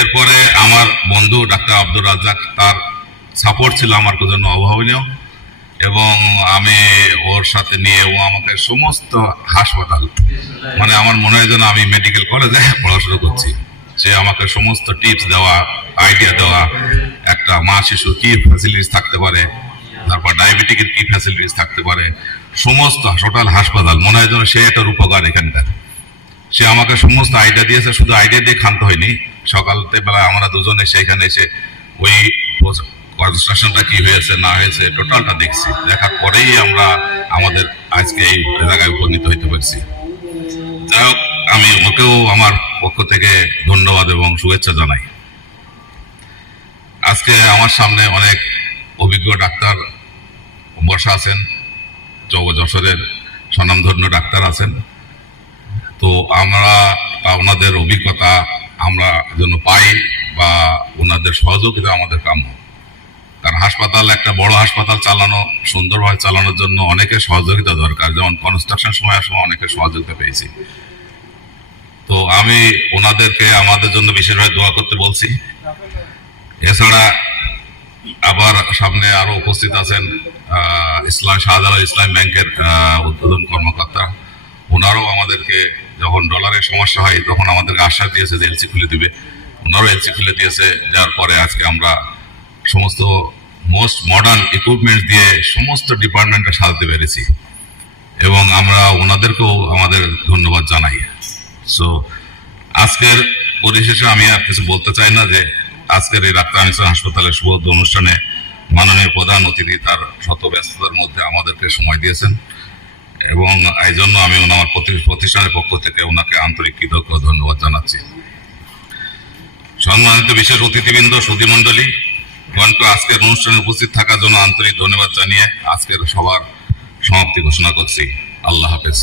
এরপরে আমার বন্ধু ডাক্তার আব্দুর রাজ্জাক, তার সাপোর্ট ছিল আমার জন্য অভাবনীয়, এবং আমি ওর সাথে নিয়ে ও আমাকে সমস্ত হাসপাতাল, মানে আমার মনে হয় যেন আমি মেডিকেল কলেজে পড়াশোনা করছি। সে আমাকে সমস্ত টিপস দেওয়া, আইডিয়া দেওয়া, একটা মা শিশু কি ফ্যাসিলিটিস থাকতে পারে, তারপর ডায়াবেটিকের কি ফ্যাসিলিটিস থাকতে পারে, সমস্ত টোটাল হাসপাতাল, মনে হয় যেন সে একটা রূপকার এখানকার। সে আমাকে সমস্ত আইডিয়া দিয়েছে, শুধু আইডিয়া দিয়ে ক্ষান্ত হয়নি। সকাল বেলা আমরা দুজনে সেখানে এসে ওই কনস্ট্রাকশনটা কি হয়েছে না হয়েছে টোটালটা দেখছি, দেখার পরেই আমরা আমাদের আজকে এই জায়গায় উপনীত হইতে পারছি। যাই হোক, আমি ওকেও আমার পক্ষ থেকে ধন্যবাদ এবং শুভেচ্ছা জানাই। আজকে আমার সামনে অনেক অভিজ্ঞ ডাক্তার বসা আছেন, যশোরের স্বনামধন্য ডাক্তার আছেন। তো আমরা ওনাদের অভিজ্ঞতা আমরা যেন পাই বা ওনাদের সহযোগিতা আমাদের কাম্য। কারণ হাসপাতাল, একটা বড় হাসপাতাল চালানো, সুন্দরভাবে চালানোর জন্য অনেকের সহযোগিতা দরকার, যেমন কনস্ট্রাকশন সময় অনেকের সহযোগিতা পেয়েছি। তো আমি ওনাদেরকে আমাদের জন্য বিশেষভাবে দোয়া করতে বলছি। এছাড়া আবার সামনে আরো উপস্থিত আছেন শাহজালাল ইসলাম ব্যাংকের উদ্বোধন কর্মকর্তা। ওনারাও আমাদেরকে যখন ডলারের সমস্যা হয় তখন আমাদেরকে আশ্বাস দিয়েছে যে এলসি খুলে দিবে। ওনারাও এলসি খুলে দিয়েছে, যার পরে আজকে আমরা সমস্ত মোস্ট মডার্ন ইকুইপমেন্ট দিয়ে সমস্ত ডিপার্টমেন্টে সাজাতে পেরেছি, এবং আমরা ওনাদেরকেও আমাদের ধন্যবাদ জানাই। সো আজকের পরিশেষে আমি আর কিছু বলতে চাই না, যে আজকের এই ডাক্তার আনিস হাসপাতালের শুভ অনুষ্ঠানে মাননীয় প্রধান অতিথি তার শত ব্যস্ততার মধ্যে আমাদেরকে সময় দিয়েছেন, এবং এই জন্য আমি ওনার প্রতিষ্ঠানের পক্ষ থেকে ওনাকে আন্তরিক কৃতজ্ঞ ধন্যবাদ জানাচ্ছি। সম্মানিত বিশেষ অতিথিবৃন্দ, সুধীমণ্ডলী গণকে আজকের অনুষ্ঠানে উপস্থিত থাকার জন্য আন্তরিক ধন্যবাদ জানিয়ে আজকের সবার সমাপ্তি ঘোষণা করছি। আল্লাহ হাফেজ।